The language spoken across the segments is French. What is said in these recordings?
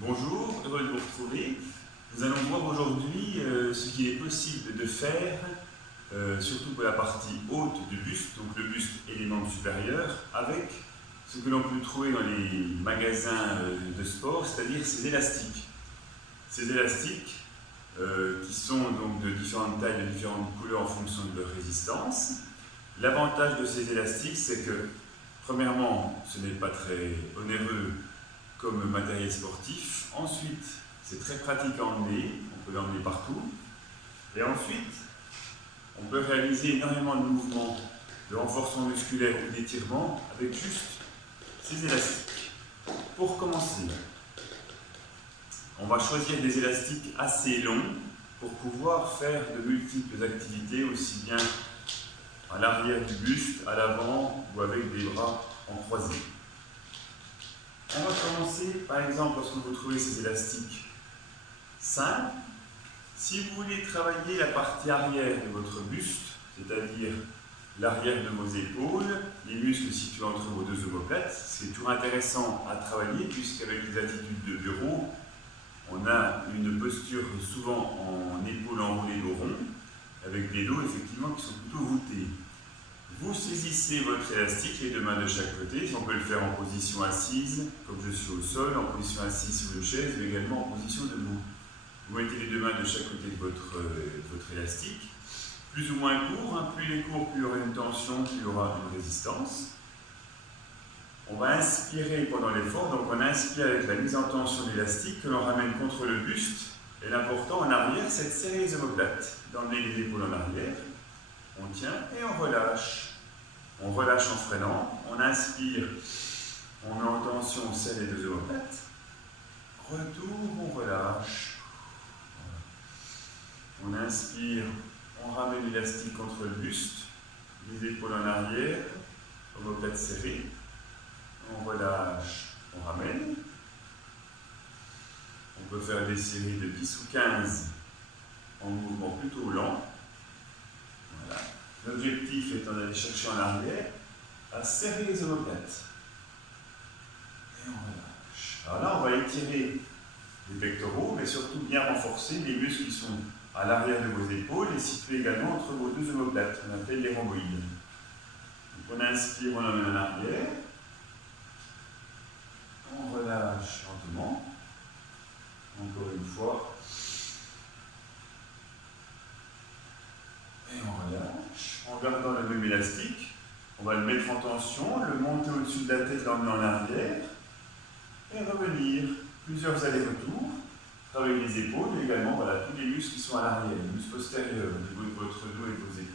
Bonjour, heureux de vous retrouver. Nous allons voir aujourd'hui ce qu'il est possible de faire, surtout pour la partie haute du buste, donc le buste et les membres supérieurs, avec ce que l'on peut trouver dans les magasins de sport, c'est-à-dire ces élastiques. Ces élastiques qui sont donc de différentes tailles, de différentes couleurs en fonction de leur résistance. L'avantage de ces élastiques, c'est que, premièrement, ce n'est pas très onéreux comme matériel sportif. Ensuite, c'est très pratique à emmener, on peut l'emmener partout. Et ensuite, on peut réaliser énormément de mouvements de renforcement musculaire ou d'étirement avec juste ces élastiques. Pour commencer, on va choisir des élastiques assez longs pour pouvoir faire de multiples activités, aussi bien à l'arrière du buste, à l'avant ou avec des bras en croisé. On va commencer, par exemple, lorsque vous trouvez ces élastiques simples. Si vous voulez travailler la partie arrière de votre buste, c'est-à-dire l'arrière de vos épaules, les muscles situés entre vos deux omoplates, c'est toujours intéressant à travailler puisqu'avec les attitudes de bureau, on a une posture souvent en épaules enroulées dos rond, avec des dos effectivement qui sont plutôt voûtés. Vous saisissez votre élastique, les deux mains de chaque côté. On peut le faire en position assise, comme je suis au sol, en position assise sur une chaise, mais également en position debout. Vous mettez les deux mains de chaque côté de votre élastique, plus ou moins court. Hein. Plus il est court, plus il y aura une tension, plus il y aura une résistance. On va inspirer pendant l'effort, donc on inspire avec la mise en tension de l'élastique que l'on ramène contre le buste. Et l'important en arrière, c'est de serrer les omoplates, d'emmener les épaules en arrière. On tient et on relâche. On relâche en freinant. On inspire, on met en tension, on serre les deux omoplates. Retour, on relâche. On inspire, on ramène l'élastique contre le buste, les épaules en arrière, omoplates serrées. On relâche, on ramène. On peut faire des séries de 10 ou 15 en mouvement plutôt lent. Voilà. L'objectif étant d'aller chercher en arrière à serrer les omoplates. Et on relâche. Alors là, on va étirer les pectoraux, mais surtout bien renforcer les muscles qui sont à l'arrière de vos épaules et situés également entre vos deux omoplates, qu'on appelle les rhomboïdes. Donc on inspire, on emmène en arrière. On relâche lentement. Encore une fois. Et on relâche. En gardant le même élastique, on va le mettre en tension, le monter au-dessus de la tête, l'emmener en arrière. Et revenir. Plusieurs allers-retours. Travailler les épaules, mais également voilà, tous les muscles qui sont à l'arrière, les muscles postérieurs au niveau de votre dos et de vos épaules.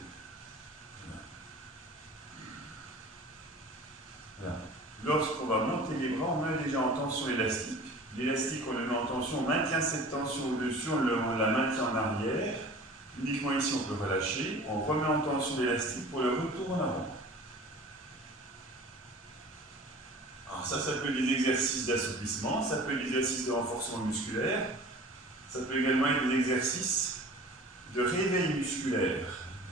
Voilà. Lorsqu'on va monter les bras, on met déjà en tension l'élastique. L'élastique, on le met en tension, on maintient cette tension au-dessus, on la maintient en arrière. Uniquement ici, on peut relâcher. On remet en tension l'élastique pour le retour en avant. Alors ça peut être des exercices d'assouplissement, ça peut être des exercices de renforcement musculaire, ça peut également être des exercices de réveil musculaire.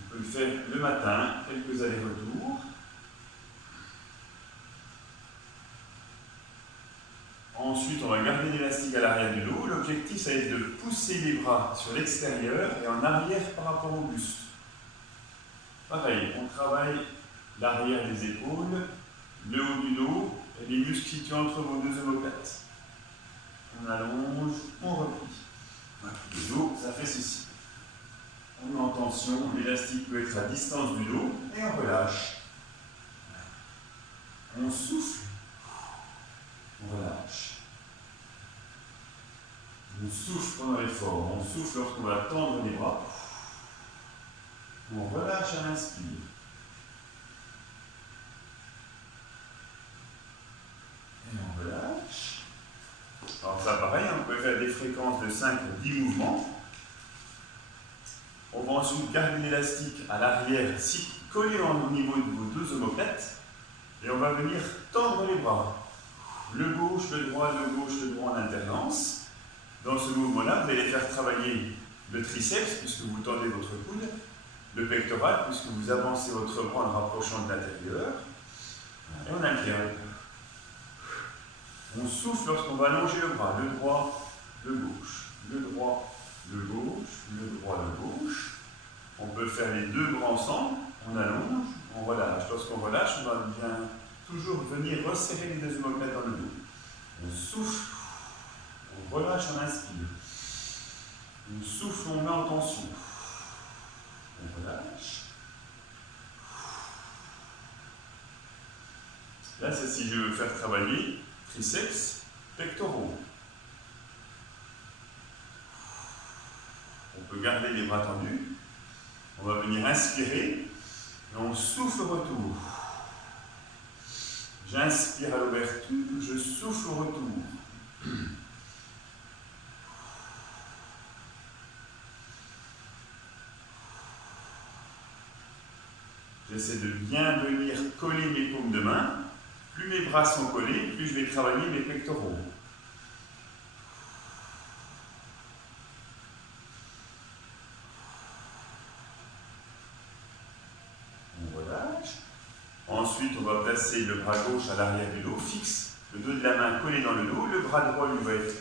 On peut le faire le matin, quelques allers-retours. Ensuite, on va garder l'élastique à l'arrière du dos. L'objectif, ça va être de pousser les bras sur l'extérieur et en arrière par rapport au buste. Pareil, on travaille l'arrière des épaules, le haut du dos et les muscles situés entre vos deux omoplates. On allonge, on replie. Voilà. Le dos, ça fait ceci. On met en tension, l'élastique peut être à distance du dos et on relâche. On souffle. On relâche. On souffle pendant l'effort. On souffle lorsqu'on va tendre les bras. On relâche à l'inspire. Et on relâche. Alors ça pareil, on peut faire des fréquences de 5 ou 10 mouvements. On va ensuite garder l'élastique à l'arrière, collé au niveau de vos deux omoplates. Et on va venir tendre les bras. Le gauche, le droit en alternance. Dans ce mouvement-là, vous allez faire travailler le triceps, puisque vous tendez votre coude, le pectoral, puisque vous avancez votre bras en le rapprochant de l'intérieur. Et on alterne. On souffle lorsqu'on va allonger le bras, le droit, le gauche, le droit, le gauche, le droit, le gauche. On peut faire les deux bras ensemble, on allonge, on relâche. Lorsqu'on relâche, on va bien toujours venir resserrer les deux omoplates dans le dos. On souffle, on relâche, on inspire. On souffle, on met en tension. On relâche. Là, c'est si je veux faire travailler triceps, pectoraux. On peut garder les bras tendus. On va venir inspirer et on souffle au retour. J'inspire à l'ouverture, je souffle au retour. J'essaie de bien venir coller mes paumes de main. Plus mes bras sont collés, plus je vais travailler mes pectoraux. On relâche. Ensuite, on va placer le bras gauche à l'arrière du dos, fixe. Le dos de la main collé dans le dos. Le bras droit lui va être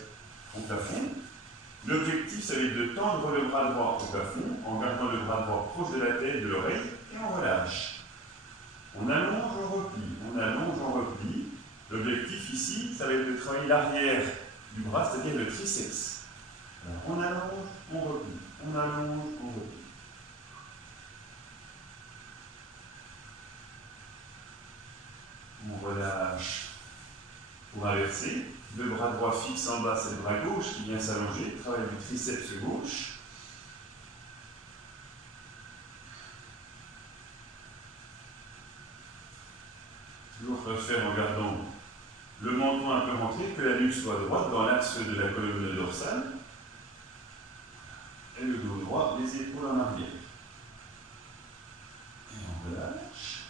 au plafond. L'objectif, ça va être de tendre le bras droit au plafond en gardant le bras droit proche de la tête, de l'oreille, et on relâche. On allonge, on replie. On allonge, on replie. L'objectif ici, ça va être de travailler l'arrière du bras, c'est-à-dire le triceps. Alors, on allonge, on replie. On allonge, on replie. On relâche pour inverser. Le bras droit fixe en bas, c'est le bras gauche qui vient s'allonger. Travail du triceps gauche. Toujours refaire en gardant le menton un peu rentré, que la nuque soit droite dans l'axe de la colonne dorsale. Et le dos droit, les épaules en arrière. Et on relâche.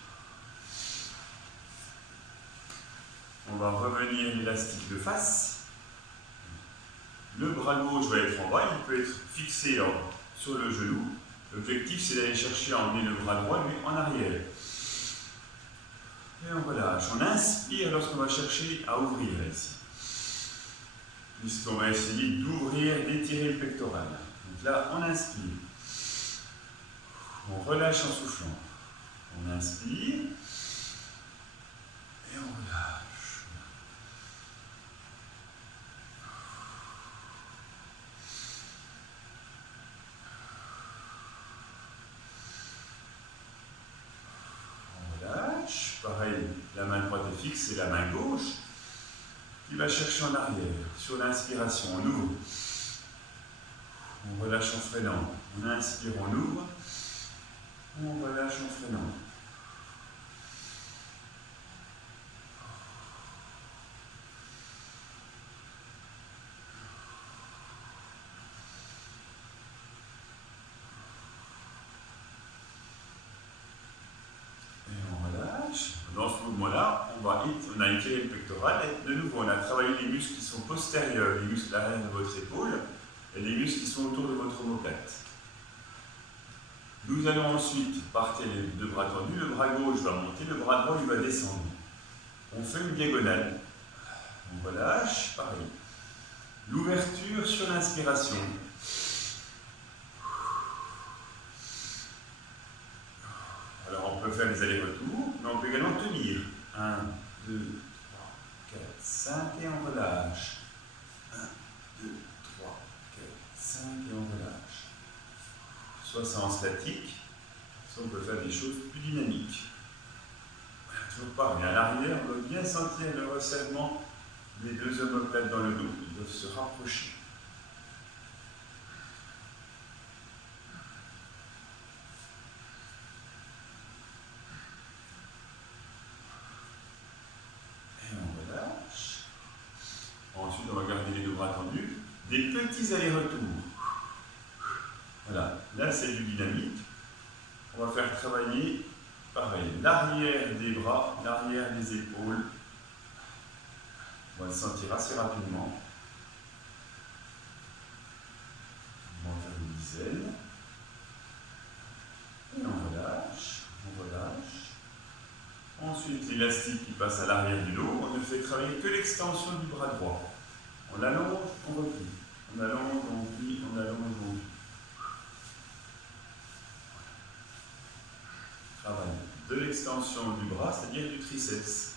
On va revenir l'élastique de face. Le bras gauche va être en bas, il peut être fixé sur le genou. L'objectif, c'est d'aller chercher à emmener le bras droit, lui, en arrière. Et on relâche. On inspire lorsqu'on va chercher à ouvrir ici. Puisqu'on va essayer d'ouvrir, d'étirer le pectoral. Donc là, on inspire. On relâche en soufflant. On inspire. Et on relâche. Pareil, la main droite est fixe, c'est la main gauche qui va chercher en arrière. Sur l'inspiration, on ouvre. On relâche en freinant. On inspire, on ouvre. On relâche en freinant. Dans ce mouvement-là, on a étiré le pectoral et de nouveau, on a travaillé les muscles qui sont postérieurs, les muscles à l'arrière de votre épaule et les muscles qui sont autour de votre omoplate. Nous allons ensuite partir les deux bras tendus, le bras gauche va monter, le bras droit lui va descendre. On fait une diagonale. On relâche, pareil. L'ouverture sur l'inspiration. Alors on peut faire les allers-retours, mais on peut également tenir. 1, 2, 3, 4, 5 et on relâche. 1, 2, 3, 4, 5 et on relâche. Soit c'est en statique, soit on peut faire des choses plus dynamiques. Voilà, toujours pareil. À l'arrière, on doit bien sentir le resserrement des deux omoplates dans le dos. Ils doivent se rapprocher. Ensuite, on va garder les deux bras tendus. Des petits allers-retours. Voilà, là c'est du dynamique. On va faire travailler, pareil, l'arrière des bras, l'arrière des épaules. On va le sentir assez rapidement. On va en faire une dizaine. Et on relâche, on relâche. Ensuite, ensuite l'élastique qui passe à l'arrière du dos, on ne fait travailler que l'extension du bras droit. On allonge, on replie. On allonge, on replie, on allonge, on replie. Travail de l'extension du bras, c'est-à-dire du triceps.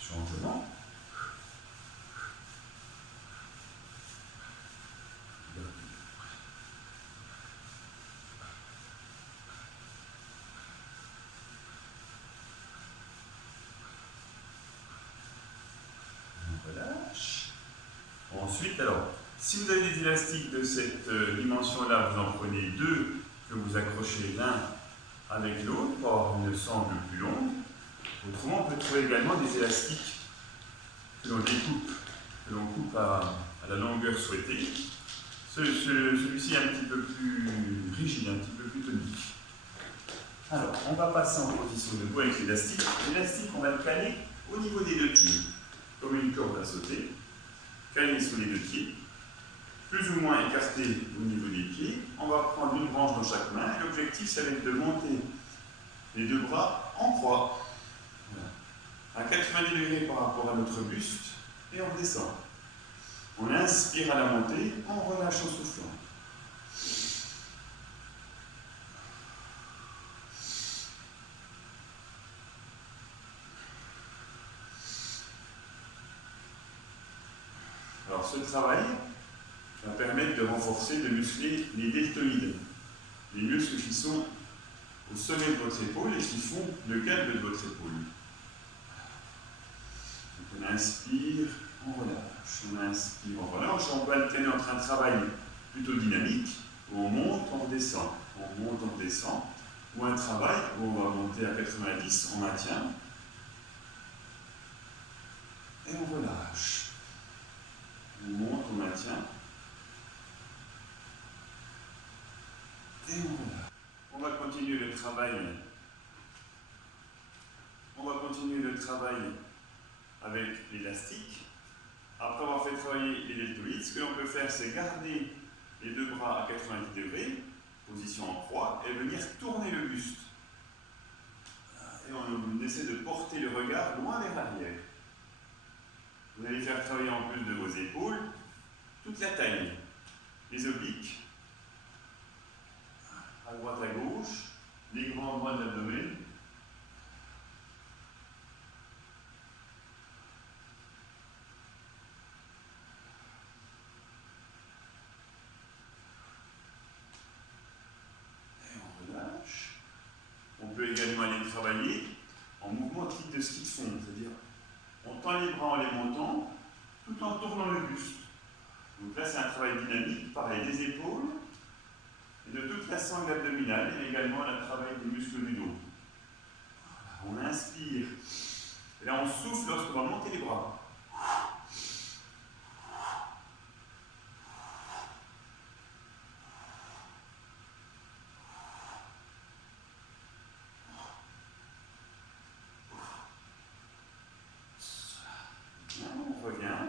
Changement. On relâche. Ensuite, alors, si vous avez des élastiques de cette dimension-là, vous en prenez deux que vous accrochez l'un avec l'autre pour avoir une sangle plus longue. Autrement, on peut trouver également des élastiques que l'on découpe, que l'on coupe à la longueur souhaitée. Celui-ci est un petit peu plus rigide, un petit peu plus tonique. Alors, on va passer en position debout avec l'élastique. L'élastique, on va le caler au niveau des deux pieds, comme une corde à sauter, calé sous les deux pieds, plus ou moins écarté au niveau des pieds. On va prendre une branche dans chaque main. L'objectif, ça va être de monter les deux bras en croix, à 90 degrés par rapport à notre buste, et on redescend. On inspire à la montée, on relâche en soufflant. Alors ce travail va permettre de renforcer, de muscler les deltoïdes, les muscles qui sont au sommet de votre épaule et qui font le câble de votre épaule. Donc on inspire, on relâche, on inspire, on relâche. On peut alterner entre un travail plutôt dynamique, où on monte, on redescend, on monte, on redescend, ou un travail où on va monter à 90, on maintient, et on relâche. On monte, on maintient, et on relâche. On va continuer le travail. On va continuer le travail avec l'élastique. Après avoir fait travailler les deltoïdes, ce que l'on peut faire, c'est garder les deux bras à 90 degrés, position en croix, et venir tourner le buste. Et on essaie de porter le regard loin vers l'arrière. Vous allez faire travailler en plus de vos épaules toute la taille, les obliques, à droite à gauche, les grands endroits de l'abdomen. Et on relâche. On peut également aller travailler en mouvement type de ski de fond, c'est-à-dire on tend les bras en les montant tout en tournant le buste. Donc là, c'est un travail dynamique, pareil, des épaules et de toute la sangle abdominale, et également le travail des muscles du dos. On inspire, et là on souffle lorsqu'on va monter les bras. Bien, on revient.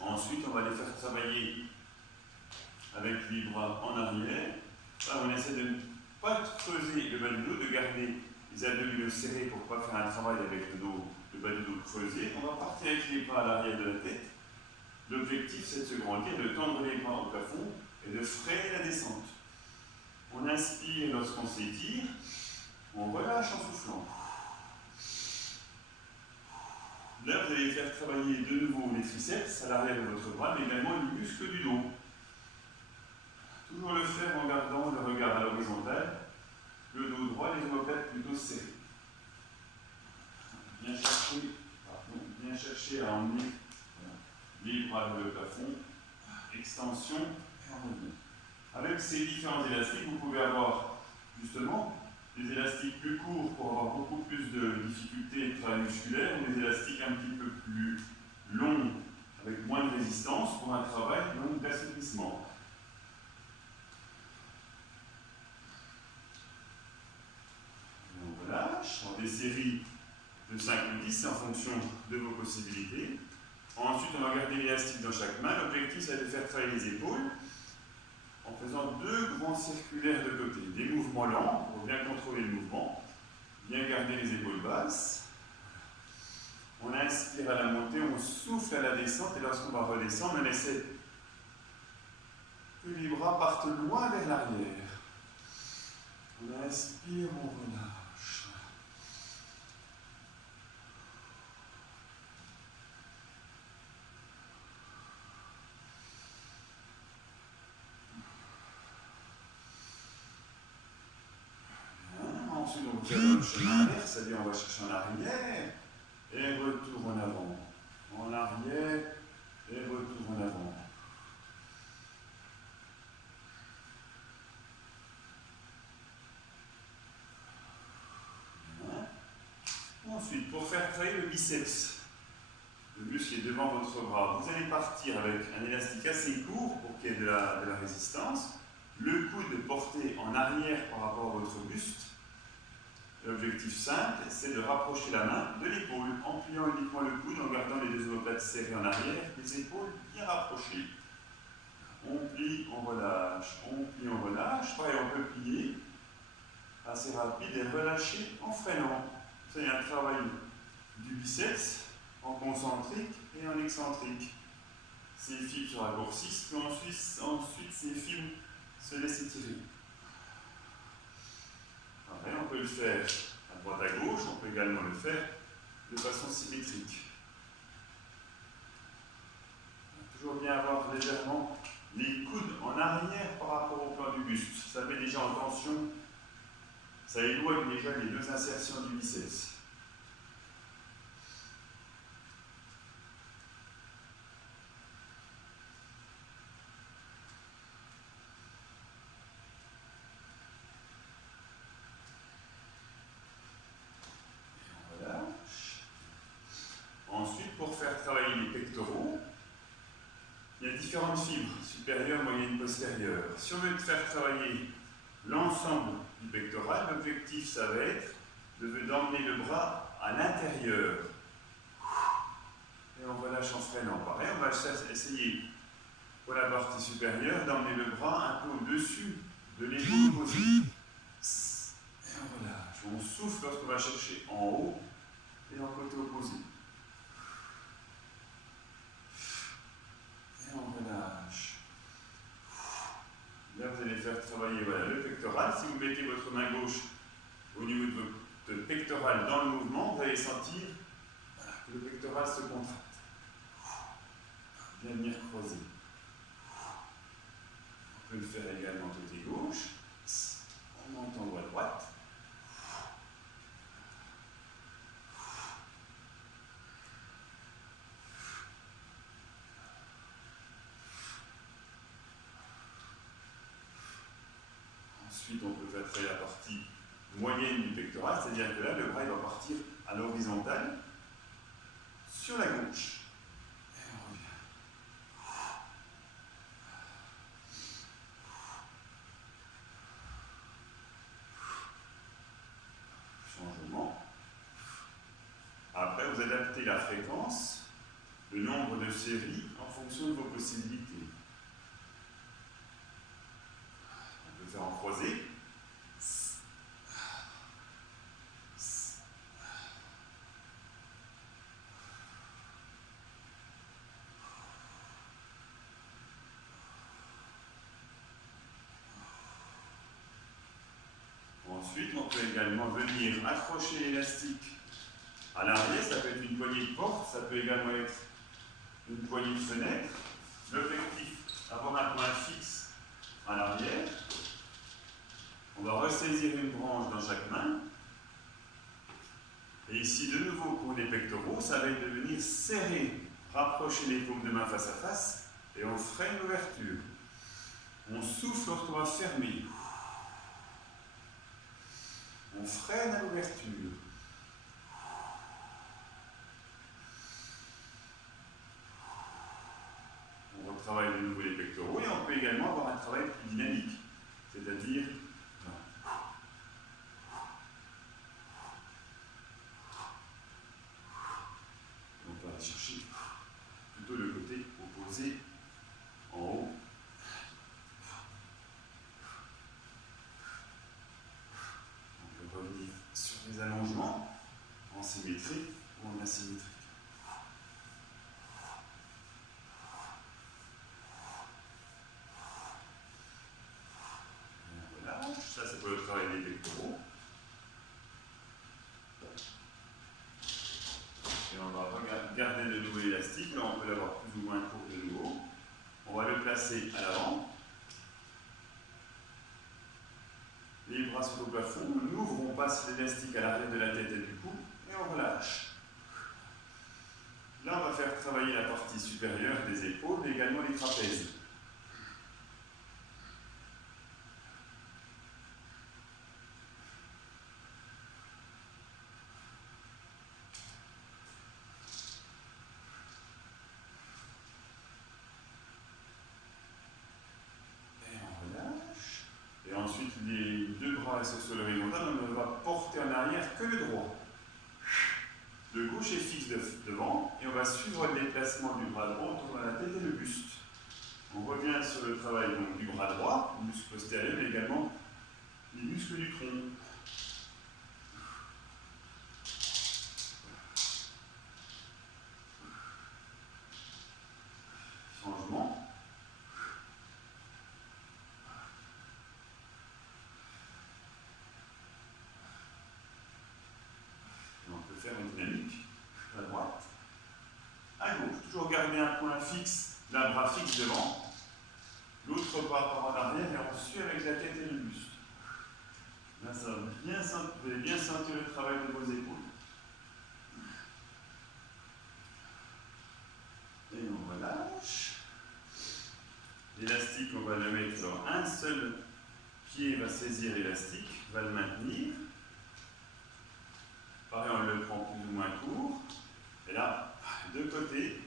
Ensuite, on va les faire travailler avec les bras en arrière. Là, on essaie de ne pas creuser le bas du dos, de garder les abdominaux serrés pour ne pas faire un travail avec le dos, le bas du dos creusé. On va partir avec les bras à l'arrière de la tête. L'objectif, c'est de se grandir, de tendre les bras au plafond et de freiner la descente. On inspire lorsqu'on s'étire, on relâche en soufflant. Là, vous allez faire travailler de nouveau les triceps à l'arrière de votre bras, mais également les muscles du dos. Toujours le faire en gardant le regard à l'horizontale, le dos droit, les omoplates plutôt serrés. Bien chercher à emmener les bras vers le plafond, extension et en revient. Avec ces différents élastiques, vous pouvez avoir justement des élastiques plus courts pour avoir beaucoup plus de difficultés de travail musculaire, ou des élastiques un petit peu plus longs avec moins de résistance pour un travail d'assouplissement. On relâche en des séries de 5 ou 10 en fonction de vos possibilités. Ensuite, on va garder l'élastique dans chaque main. L'objectif, c'est de faire travailler les épaules. en faisant 2 grands circulaires de côté. Des mouvements lents pour bien contrôler le mouvement, bien garder les épaules basses. On inspire à la montée, on souffle à la descente et lorsqu'on va redescendre, on essaie que les bras partent loin vers l'arrière. On inspire, on relâche. Bien. Ensuite, on tire dans le chemin inverse, c'est-à-dire on va chercher en arrière et retour en avant. En arrière et retour en avant. Ensuite, pour faire travailler le biceps, le muscle est devant votre bras, vous allez partir avec un élastique assez court pour qu'il y ait de la résistance, le coude porté en arrière par rapport à votre buste. L'objectif simple, c'est de rapprocher la main de l'épaule en pliant uniquement le coude, en gardant les 2 omoplates serrées en arrière, les épaules bien rapprochées. On plie, on relâche, on plie, on relâche. Pareil, on peut plier assez rapide et relâcher en freinant. C'est un travail du biceps en concentrique et en excentrique. Ces fibres se raccourcissent, puis ensuite ces fibres se laissent étirer. Pareil, on peut le faire à droite à gauche, on peut également le faire de façon symétrique. Toujours bien avoir légèrement les coudes en arrière par rapport au plan du buste. Ça met déjà en tension. Ça éloigne déjà les 2 insertions du biceps. Et on relâche. Ensuite, pour faire travailler les pectoraux, il y a différentes fibres, supérieures, moyennes, postérieures. Si on veut faire travailler l'ensemble du pectoral, l'objectif, ça va être d'emmener le bras à l'intérieur. Et on relâche en freinant. Pareil, on va essayer, pour la partie supérieure, d'emmener le bras un peu au-dessus de l'épaule opposée. Et on relâche. On souffle lorsqu'on va chercher en haut et en côté opposé. Et on relâche. Là, vous allez faire travailler le pectoral. Si vous mettez votre main gauche au niveau de votre pectoral dans le mouvement, vous allez sentir que le pectoral se contracte. Bien venir croiser. On peut le faire également côté gauche. On monte en haut à droite. Ensuite, on peut faire travailler la partie moyenne du pectoral, c'est-à-dire que là, le bras il va partir à l'horizontale sur la gauche. Et on revient. Changement. Après, vous adaptez la fréquence, le nombre de séries en fonction de vos possibilités. On peut faire en croisé. Ensuite, on peut également venir accrocher l'élastique à l'arrière. Ça peut être une poignée de porte, ça peut également être une poignée de fenêtre. L'objectif, avoir un point fixe à l'arrière. On va ressaisir une branche dans chaque main. Et ici, de nouveau, pour les pectoraux, ça va être de venir serrer, rapprocher les paumes de main face à face, et on freine l'ouverture. On souffle lorsqu'on va fermer. On freine à l'ouverture. On retravaille de nouveau les pectoraux et on peut également avoir un travail plus dynamique, c'est-à-dire on peut aller chercher plutôt le côté opposé en haut. symétrique ou en asymétrique. Voilà, ça c'est pour le travail des pectoraux. Et on va garder le nouveau élastique, là on peut l'avoir plus ou moins court de nouveau. On va le placer à l'avant. Les bras sont au plafond, on ouvre, on passe l'élastique à l'arrière de la tête et du cou, et on relâche. Là on va faire travailler la partie supérieure des épaules, mais également les trapèzes. Et ensuite, les deux bras restent sur l'horizontale, on ne va porter en arrière que le droit. Le gauche est fixe devant, et on va suivre le déplacement du bras droit autour de la tête et le buste. On revient sur le travail donc, du bras droit, le muscle postérieur, mais également les muscles du tronc. Changement. On peut faire une dynamique à droite, à gauche. Toujours garder un point fixe, d'un bras fixe devant, l'autre bras part en arrière et on suit avec la tête et le buste. Là, ça va bien, vous allez bien sentir le travail de vos épaules. Et on relâche. L'élastique, on va le mettre dans un seul pied, va saisir l'élastique, va le maintenir. Pareil, on le prend plus ou moins court. Et là, de côté,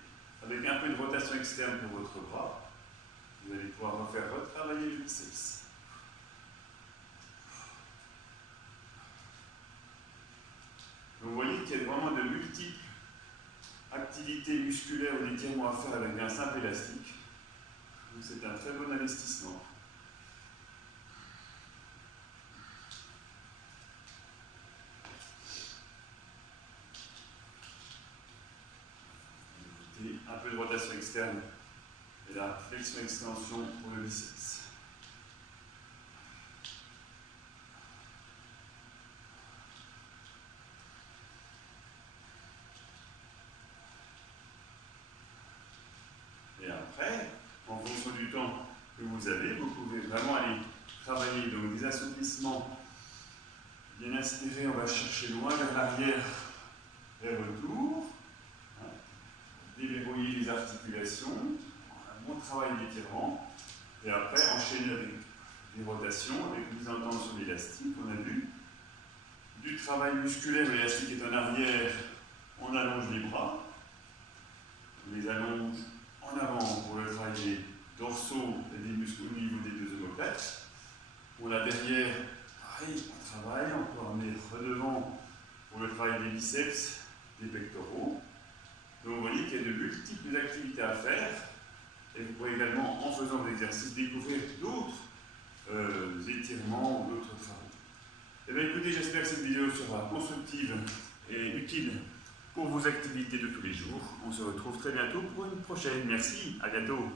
avec un peu de rotation externe pour votre bras, vous allez pouvoir refaire retravailler le biceps. Donc vous voyez qu'il y a vraiment de multiples activités musculaires ou d'étirements à faire avec un simple élastique. Donc c'est un très bon investissement. Un peu de rotation externe et la flexion-extension pour le biceps. Et après, en fonction du temps que vous avez, vous pouvez vraiment aller travailler donc des assouplissements bien inspirés. On va chercher loin vers l'arrière et retour. Déverrouiller les articulations, un bon travail d'étirement, et après enchaîner avec des rotations, avec une mise en tension d'élastique, on a vu. Du travail musculaire, l'élastique est en arrière, on allonge les bras, on les allonge en avant pour le travail des dorsaux et des muscles au niveau des deux omoplates. On a derrière, pareil, on travaille, on peut emmener redevant pour le travail des biceps, des pectoraux. Donc vous voyez qu'il y a de multiples activités à faire et vous pourrez également, en faisant des exercices, découvrir d'autres étirements ou d'autres travaux. Eh bien écoutez, j'espère que cette vidéo sera constructive et utile pour vos activités de tous les jours. On se retrouve très bientôt pour une prochaine. Merci, à bientôt.